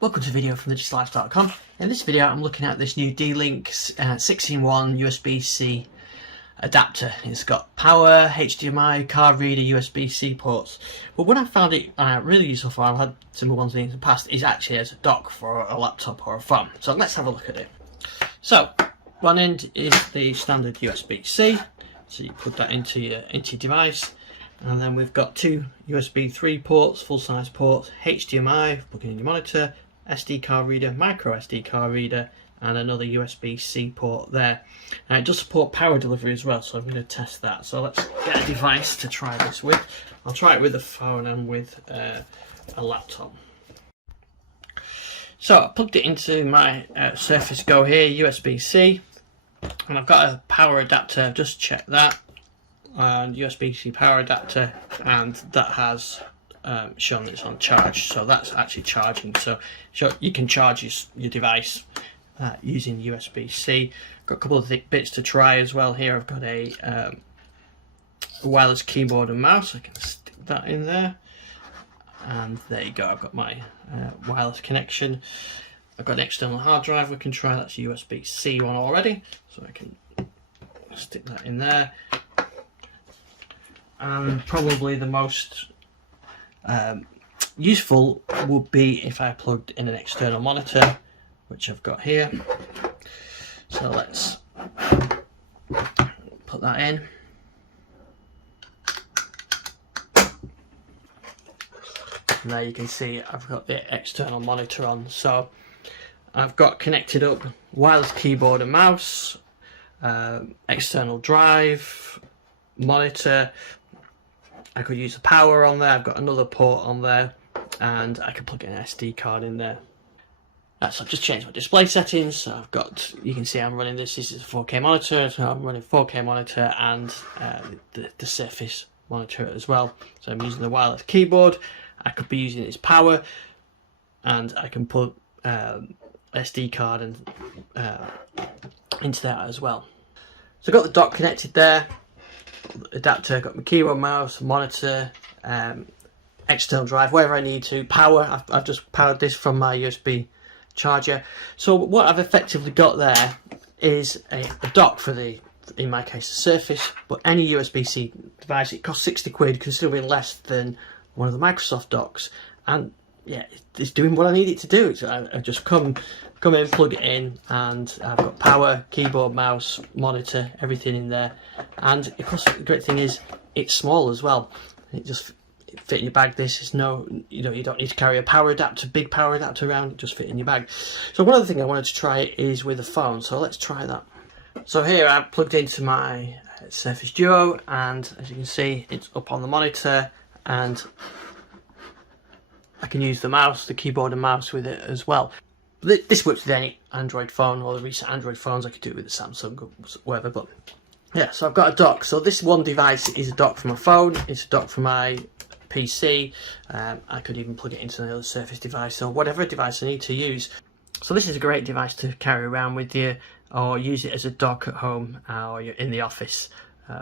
Welcome to a video from thedigitallife.com. In this video I'm looking at this new D-Link 6-in-1 USB-C adapter. It's got power, HDMI, card reader, USB-C ports. But what I found it really useful for, I've had similar ones in the past, is actually as a dock for a laptop or a phone. So let's have a look at it. So one end is the standard USB-C, so you plug that into your device. And then we've got two USB 3 ports, full-size ports, HDMI, plugging in your monitor, SD card reader, MicroSD card reader, and another USB-C port there. It does support power delivery as well, so I'm going to test that. So let's get a device to try this with. I'll try it with a phone and with a laptop. So I plugged it into my Surface Go here, USB-C, and I've got a power adapter. I've just checked that. And USB-C power adapter, and that has shown that it's on charge, so that's actually charging. So you can charge your device using USB-C. Got a couple of bits to try as well here. I've got a wireless keyboard and mouse. I can stick that in there, and there you go. I've got my wireless connection. I've got an external hard drive we can try. That's a USB-C one already, so I can stick that in there. And probably the most useful would be if I plugged in an external monitor, which I've got here. So let's put that in. And there you can see I've got the external monitor on. So I've got connected up wireless keyboard and mouse, external drive, monitor. I could use the power on there. I've got another port on there, and I can plug in an SD card in there. So I've just changed my display settings. So I've got, you can see I'm running this. This is a 4K monitor, so I'm running 4K monitor and the Surface monitor as well. So I'm using the wireless keyboard. I could be using its power, and I can put SD card and into that as well. So I've got the dock connected there. Adapter, got my keyboard, mouse, monitor, external drive, wherever I need to. Power, I've just powered this from my USB charger. So what I've effectively got there is a dock for the, in my case, the Surface, but any USB-C device. It costs 60 quid, considerably less than one of the Microsoft docks, and yeah, it's doing what I need it to do. So I just come in, plug it in, and I've got power, keyboard, mouse, monitor, everything in there. And of course, the great thing is it's small as well. It just fit in your bag. This is no, you don't need to carry a power adapter, big power adapter around. It just fit in your bag. So one other thing I wanted to try is with a phone. So let's try that. So here I've plugged into my Surface Duo, and as you can see, it's up on the monitor, and I can use the mouse, the keyboard and mouse with it as well. This works with any Android phone, or the recent Android phones. I could do it with the Samsung or whatever, but yeah, so I've got a dock. So this one device is a dock for my phone, it's a dock for my PC. I could even plug it into another Surface device or whatever device I need to use. So this is a great device to carry around with you, or use it as a dock at home, or you're in the office.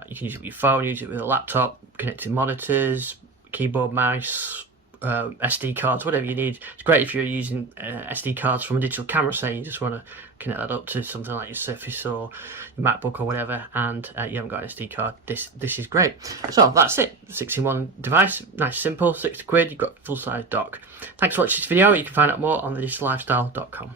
You can use it with your phone, use it with a laptop, connected monitors, keyboard, mouse, SD cards, whatever you need. It's great if you're using SD cards from a digital camera, say you just want to connect that up to something like your Surface or your MacBook or whatever, and you haven't got an SD card. This is great. So that's it. 6-in-1 device, nice, simple, 60 quid. You've got full-size dock. Thanks for watching this video. You can find out more on thedigitalLifestyle.com.